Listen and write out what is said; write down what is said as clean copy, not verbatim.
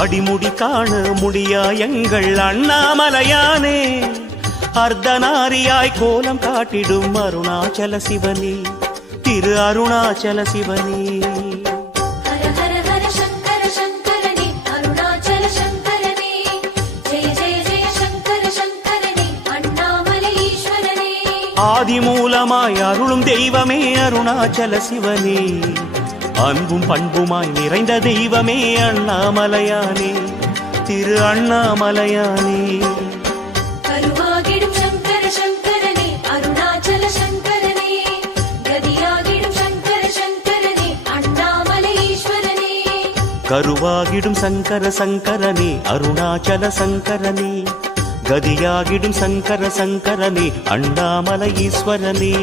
அடிமுடி காண முடியா எங்கள் அண்ணாமலையானே அர்த்தநாரியாய் கோலம் காட்டிடும் அருணாச்சல சிவனே திரு அருணாச்சல சிவனே ஆதிமூலமாய் அருளும் தெய்வமே அருணாச்சல சிவனே அன்பும் பண்புமாய் நிறைந்த தெய்வமே அண்ணாமலையானே திரு அண்ணாமலையானே கருவாகிடும் சங்கர சங்கரனே அருணாச்சல சங்கரனே கதியாகிடும் சங்கர சங்கரனே அண்ணாமலை ஈஸ்வரனே கருவாகிடும் சங்கர சங்கரனே அருணாச்சல சங்கரனே கதியாகிடும் சங்கர சங்கரனே அண்ணாமலை ஈஸ்வரனே